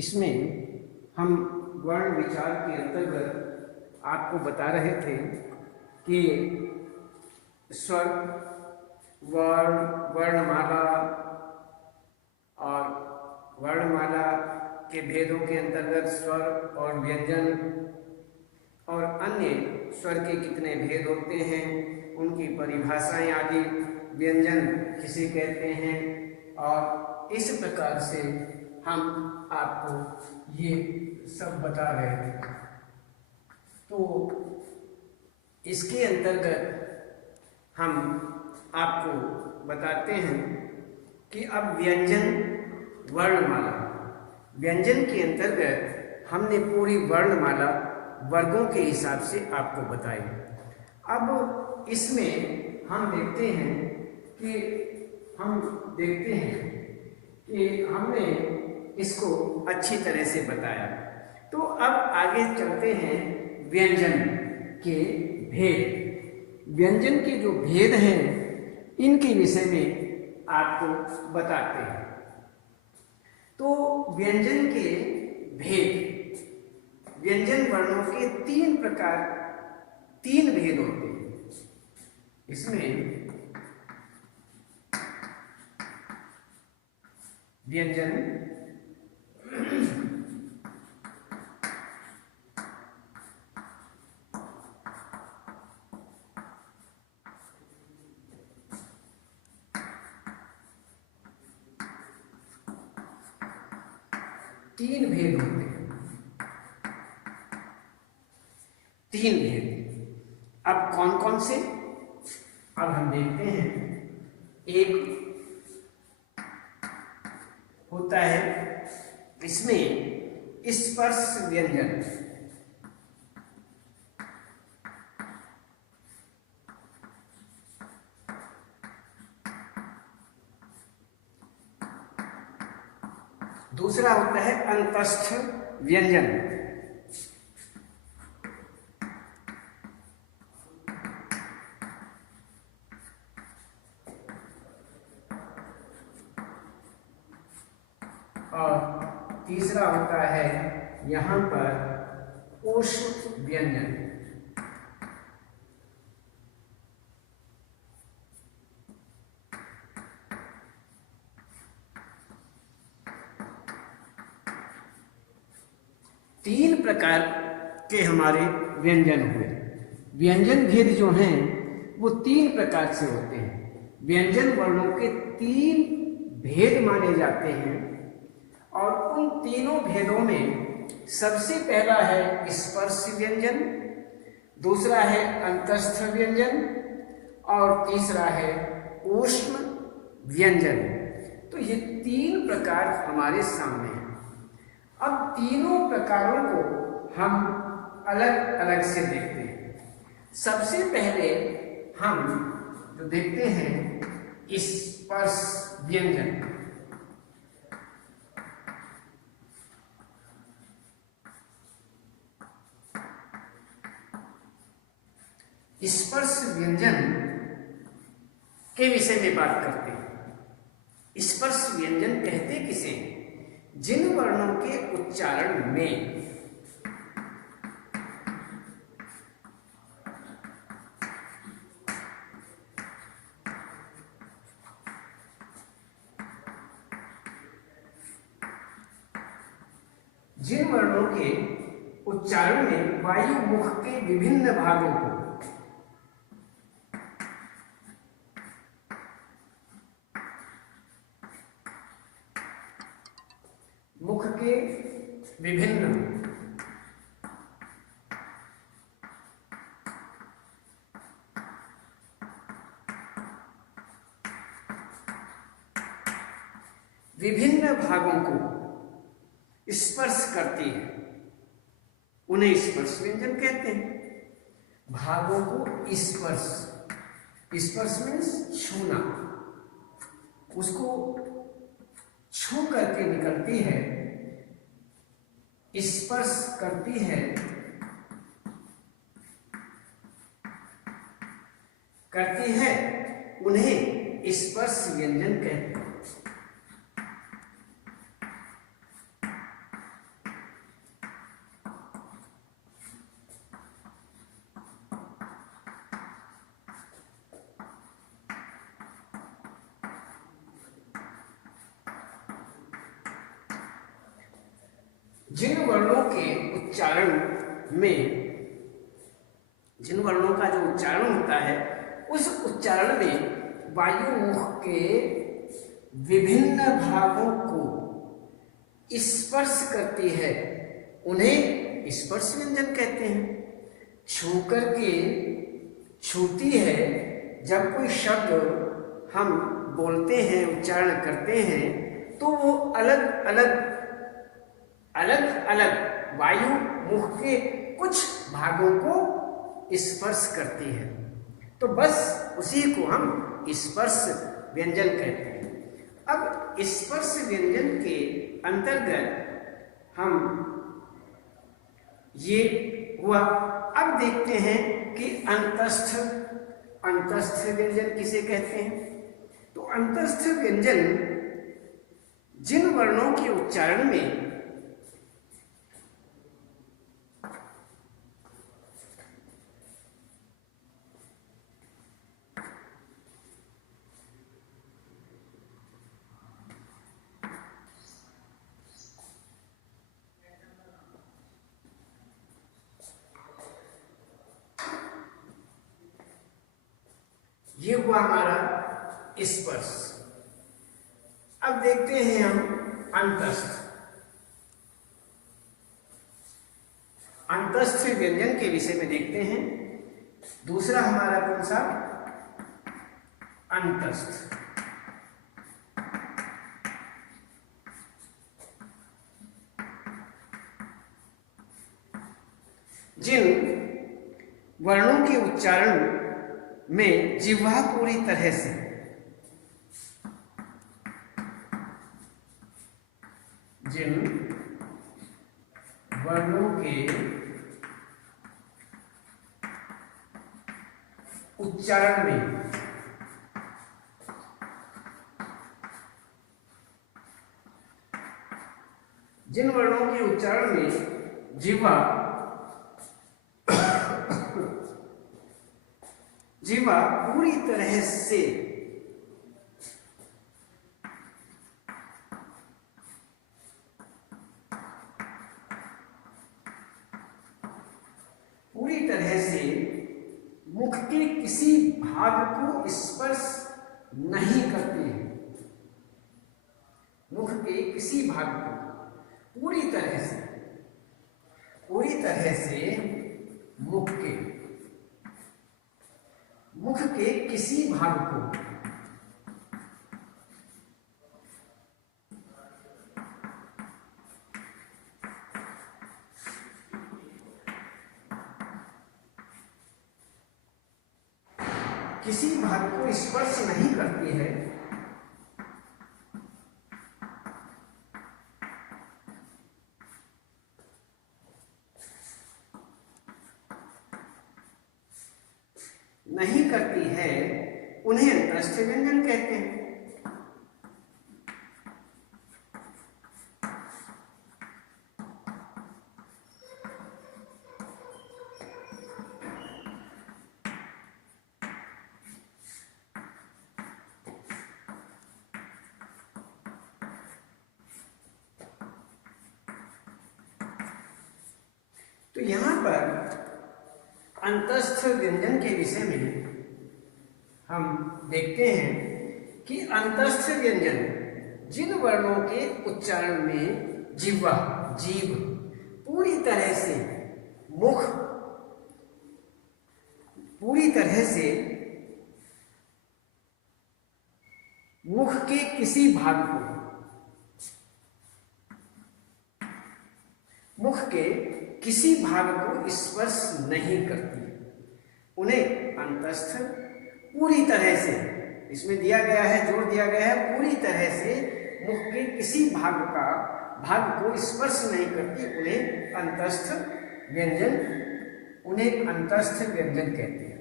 इसमें हम वर्ण विचार के अंतर्गत आपको बता रहे थे कि स्वर, वर्ण, वर्णमाला और वर्णमाला के भेदों के अंतर्गत स्वर और व्यंजन और अन्य स्वर के कितने भेद होते हैं, उनकी परिभाषाएं आदि, व्यंजन किसे कहते हैं, और इस प्रकार से हम आपको ये सब बता रहे थे। तो इसके अंतर्गत हम आपको बताते हैं कि अब व्यंजन, वर्णमाला। व्यंजन के अंतर्गत हमने पूरी वर्णमाला वर्गों के हिसाब से आपको बताई। अब इसमें हम देखते हैं कि हमने इसको अच्छी तरह से बताया। तो अब आगे चलते हैं व्यंजन के भेद। व्यंजन के जो भेद हैं इनके विषय में आपको बताते हैं। तो व्यंजन के भेद, व्यंजन वर्णों के तीन भेद होते हैं। इसमें व्यंजन तीन भेद होते हैं। तीन भेद अब कौन कौन से, अब हम देखते हैं। एक होता है इसमें स्पर्श व्यंजन। दूसरा होता है अंतस्थ व्यंजन। और तीसरा होता है यहां पर ऊष्म व्यंजन। तीन प्रकार के हमारे व्यंजन हुए। व्यंजन भेद जो हैं वो तीन प्रकार से होते हैं। व्यंजन वर्णों के तीन भेद माने जाते हैं और उन तीनों भेदों में सबसे पहला है स्पर्श व्यंजन, दूसरा है अंतस्थ व्यंजन और तीसरा है ऊष्म व्यंजन। तो ये तीन प्रकार हमारे सामने हैं। अब तीनों प्रकारों को हम अलग अलग से देखते हैं। सबसे पहले हम जो देखते हैं स्पर्श व्यंजन। स्पर्श व्यंजन के विषय में बात करते हैं। स्पर्श व्यंजन कहते किसे? जिन वर्णों के उच्चारण में वायु मुख के विभिन्न भागों को मुख के विभिन्न भागों को स्पर्श करती है, उन्हें स्पर्श व्यंजन कहते हैं। भागों को स्पर्श, स्पर्श मीन्स छूना, उसको छू करके निकलती है, स्पर्श करती है, उन्हें स्पर्श व्यंजन कहते हैं। जिन वर्णों के उच्चारण में, जिन वर्णों का जो उच्चारण होता है उस उच्चारण में वायु मुख के विभिन्न भागों को स्पर्श करती है, उन्हें स्पर्श व्यंजन कहते हैं। छू करके छूती है, जब कोई शब्द हम बोलते हैं, उच्चारण करते हैं, तो वो अलग अलग अलग अलग वायु मुख के कुछ भागों को स्पर्श करती है, तो बस उसी को हम स्पर्श व्यंजन कहते हैं। अब स्पर्श व्यंजन के अंतर्गत हम ये हुआ। अब देखते हैं कि अंतस्थ, अंतस्थ व्यंजन किसे कहते हैं। तो अंतस्थ व्यंजन जिन वर्णों के उच्चारण में ये हुआ हमारा स्पर्श। अब देखते हैं हम अंतस्थ। अंतस्थ व्यंजन के विषय में देखते हैं। दूसरा हमारा कौन सा, अंतस्थ। जिन वर्णों के उच्चारण में जिह्वा पूरी तरह से जिन वर्णों के उच्चारण में जिन वर्णों के उच्चारण में जिह्वा जिह्वा पूरी तरह से मुख के किसी भाग को स्पर्श नहीं करती है। मुख के किसी भाग को पूरी तरह से मुख के किसी भाग को स्पर्श नहीं करती है। उन्हें अंतस्थ व्यंजन कहते हैं। तो यहां पर अंतस्थ व्यंजन के विषय में हम देखते हैं कि अंतस्थ व्यंजन जिन वर्णों के उच्चारण में जीभ पूरी तरह से मुख के किसी भाग को स्पर्श नहीं करती, उन्हें अंतस्थ पूरी तरह से, इसमें दिया गया है, जोर दिया गया है, पूरी तरह से मुख के किसी भाग को स्पर्श नहीं करती, उन्हें अंतस्थ व्यंजन कहते हैं।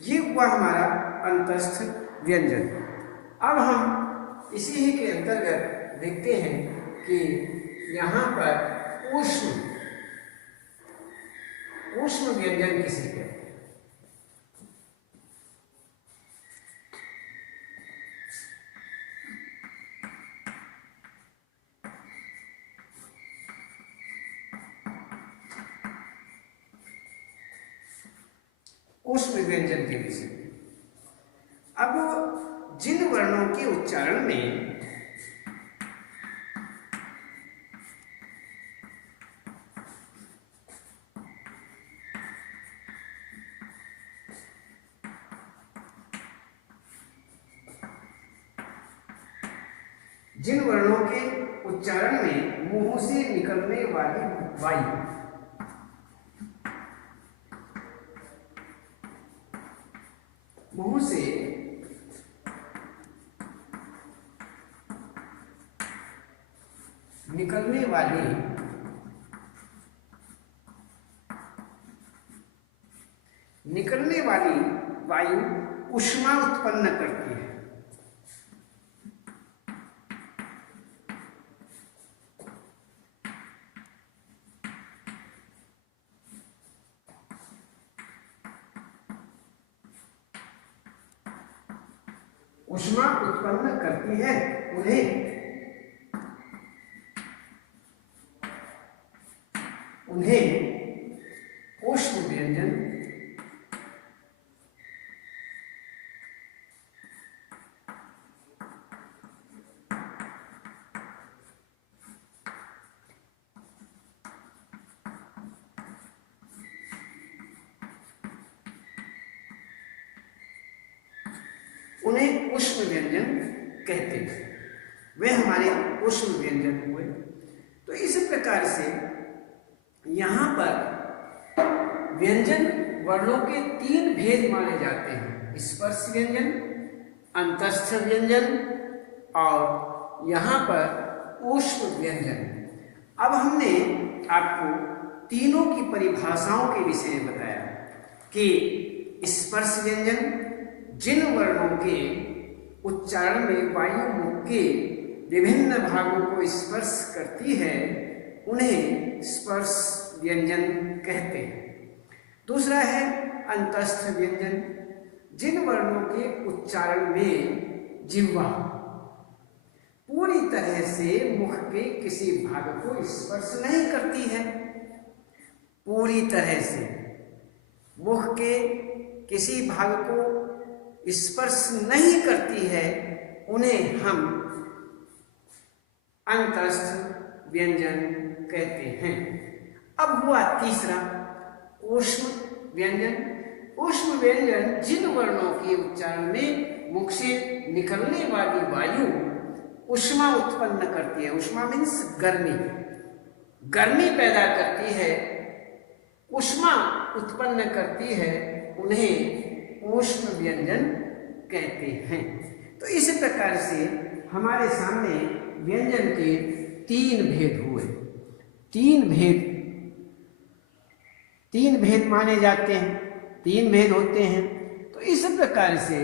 ये हुआ हमारा अंतस्थ व्यंजन। अब हम इसी ही के अंतर्गत देखते हैं कि यहाँ पर ऊष्म व्यंजन किसे कहते हैं। ऊष्म व्यंजन के विषय में। अब जिन वर्णों के उच्चारण में मुंह से निकलने वाली वायु मुंह से निकलने वाली वायु ऊष्मा उत्पन्न करती है। ऊष्मा उत्पन्न करती है, उन्हें ऊष्म व्यंजन कहते हैं। वे हमारे ऊष्म व्यंजन हुए। तो इस प्रकार से यहाँ पर व्यंजन वर्णों के 3 भेद माने जाते हैं, स्पर्श व्यंजन, अंतस्थ व्यंजन और यहाँ पर ऊष्म व्यंजन। अब हमने आपको तीनों की परिभाषाओं के विषय में बताया कि स्पर्श व्यंजन जिन वर्णों के उच्चारण में वायु मुख के विभिन्न भागों को स्पर्श करती है, उन्हें स्पर्श व्यंजन कहते हैं। दूसरा है अंतस्थ व्यंजन, जिन वर्णों के उच्चारण में जिह्वा पूरी तरह से मुख के किसी भाग को स्पर्श नहीं करती है, पूरी तरह से मुख के किसी भाग को स्पर्श नहीं करती है, उन्हें हम अंतस्थ व्यंजन कहते हैं। अब हुआ तीसरा ऊष्म व्यंजन। ऊष्म व्यंजन जिन वर्णों के उच्चारण में मुख से निकलने वाली वायु ऊष्मा उत्पन्न करती है, ऊष्मा मीन्स गर्मी पैदा करती है, ऊष्मा उत्पन्न करती है, उन्हें ऊष्म व्यंजन कहते हैं। तो इस प्रकार से हमारे सामने व्यंजन के 3 भेद हुए। 3 भेद माने जाते हैं, 3 भेद होते हैं। तो इस प्रकार से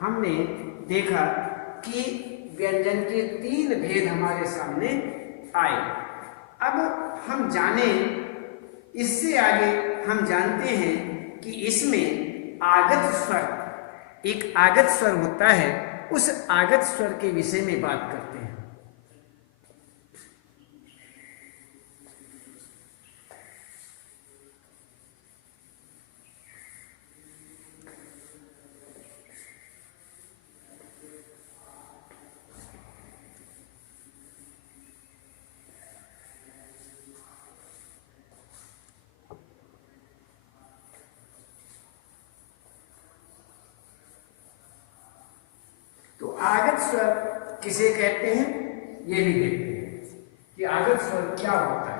हमने देखा कि व्यंजन के 3 भेद हमारे सामने आए। अब हम जाने, इससे आगे हम जानते हैं कि इसमें आगत स्वर, एक आगत स्वर होता है, उस आगत स्वर के विषय में बात करते हैं। आगत स्वर किसे कहते हैं, ये भी देखते हैं कि आगत स्वर क्या होता है,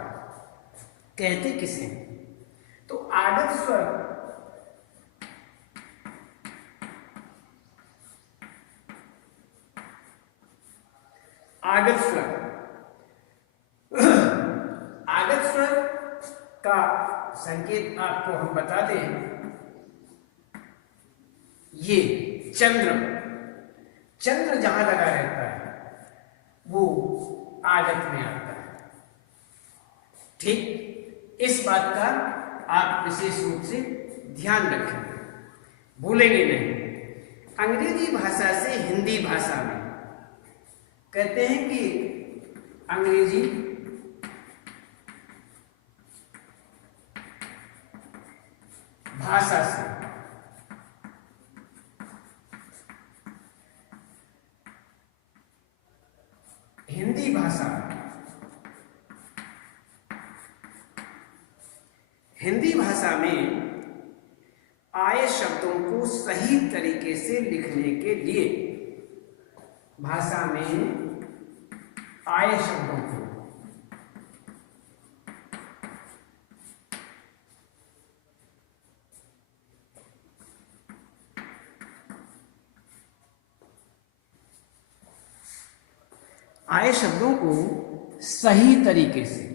कहते किसे। तो आगत स्वर का संकेत आपको हम बता दें, ये चंद्र जहां लगा रहता है वो आगत में आता है। ठीक, इस बात का आप विशेष रूप से ध्यान रखें, भूलेंगे नहीं। अंग्रेजी भाषा से हिंदी भाषा में कहते हैं कि अंग्रेजी भाषा से हिंदी भाषा में आए शब्दों को सही तरीके से लिखने के लिए, भाषा में आए शब्दों को सही तरीके से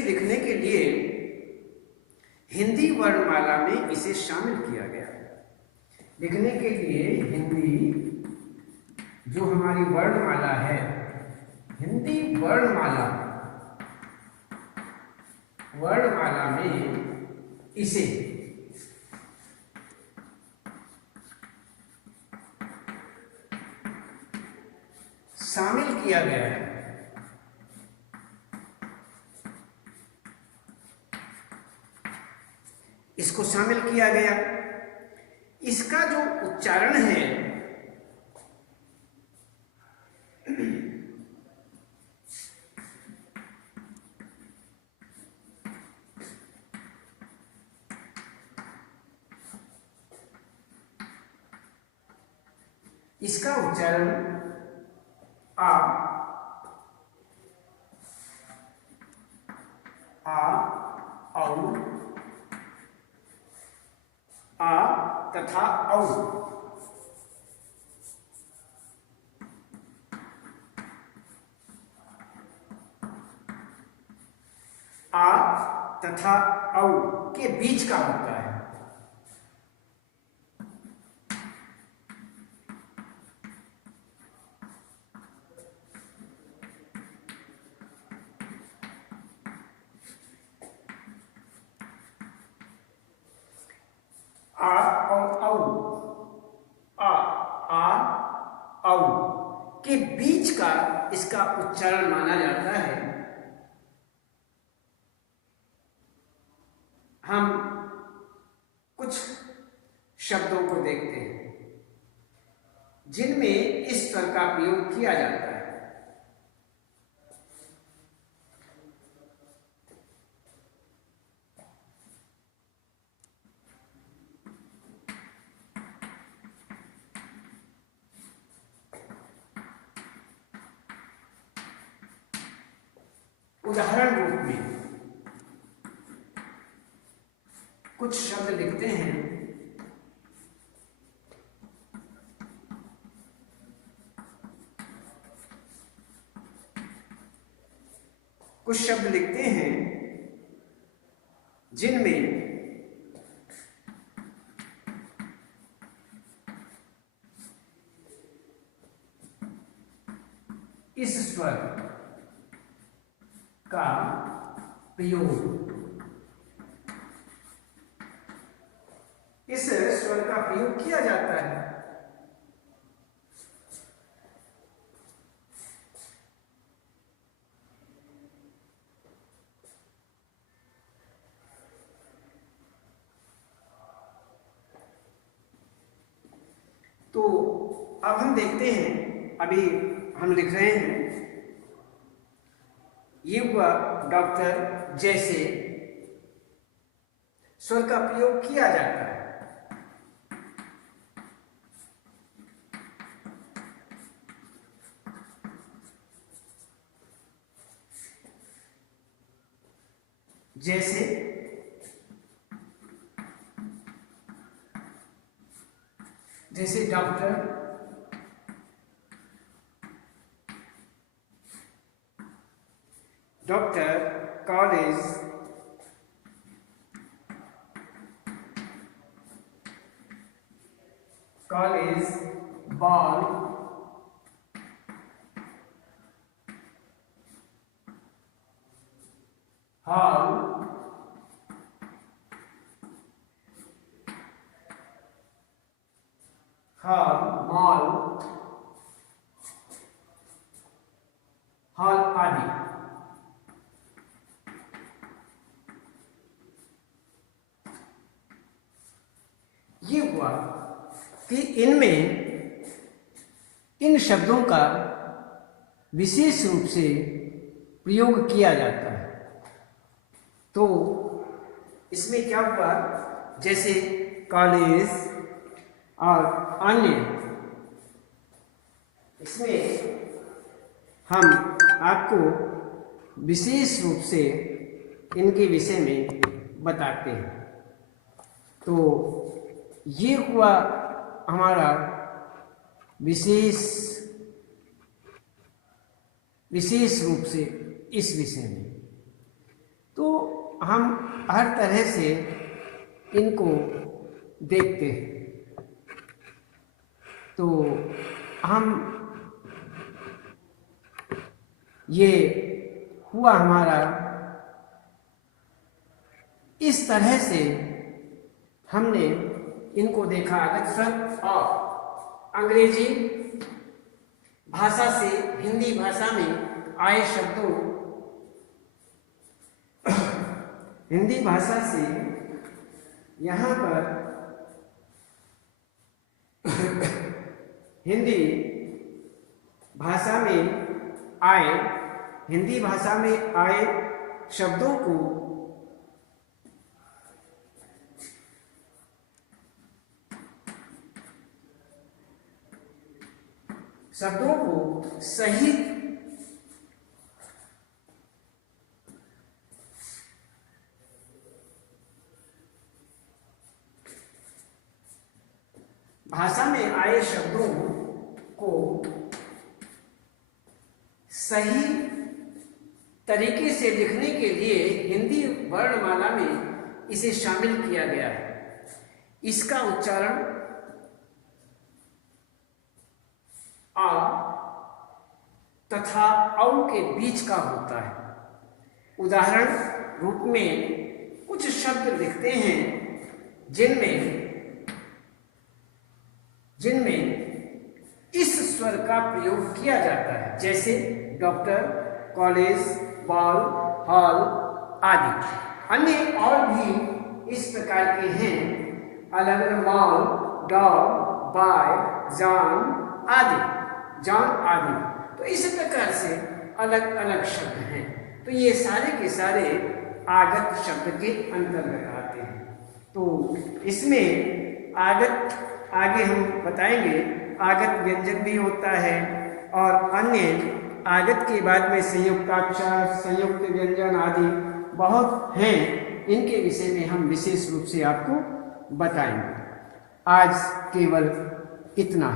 लिखने के लिए हिंदी वर्णमाला में इसे शामिल किया गया। लिखने के लिए हिंदी जो हमारी वर्णमाला है, हिंदी वर्णमाला में इसे शामिल किया गया है। इसको शामिल किया गया। इसका जो उच्चारण है आ, औ, आ तथा औ आ तथा औ के बीच का होता है। आ और औ के बीच का इसका उच्चारण माना जाता है। हम कुछ शब्दों को देखते हैं जिनमें इस स्वर का प्रयोग किया जाता है। उदाहरण रूप में कुछ शब्द लिखते हैं। कुछ शब्द लिखते हैं जिनमें इस स्वर का प्रयोग किया जाता है। तो अब हम देखते हैं, अभी हम लिख रहे हैं, ये हुआ डॉक्टर जैसे स्वर का प्रयोग किया जाता है। जैसे जैसे doctor, doctor, college, college, ball, hall, hall, mall, hall आदि। ये हुआ कि इनमें इन शब्दों का विशेष रूप से प्रयोग किया जाता है। तो इसमें क्या हुआ, जैसे कॉलेज और अन्य, इसमें हम आपको विशेष रूप से इनके विषय में बताते हैं। तो ये हुआ हमारा विशेष रूप से इस विषय में। तो हम हर तरह से इनको देखते हैं। तो हम ये हुआ हमारा, इस तरह से हमने इनको देखा। अक्षर और अंग्रेजी भाषा से हिंदी भाषा में आए शब्दों, हिंदी भाषा से यहाँ पर हिंदी भाषा में आए शब्दों को सही भाषा में आए शब्दों को सही तरीके से लिखने के लिए हिंदी वर्णमाला में इसे शामिल किया गया है। इसका उच्चारण आ तथा औ के बीच का होता है। उदाहरण रूप में कुछ शब्द लिखते हैं जिनमें इस स्वर का प्रयोग किया जाता है, जैसे डॉक्टर, कॉलेज, बॉल, हॉल आदि। अन्य और भी इस प्रकार के हैं, अलग अलग, मॉल, डॉग, बाय, जॉन आदि। तो इस प्रकार से अलग अलग शब्द हैं। तो ये सारे के सारे आगत शब्द के अंतर्गत आते हैं। तो इसमें आगत आगे हम बताएंगे, आगत व्यंजन भी होता है और अन्य आगत के बाद में संयुक्ताक्षर, संयुक्त व्यंजन आदि बहुत हैं। इनके विषय में हम विशेष रूप से आपको बताएंगे। आज केवल इतना।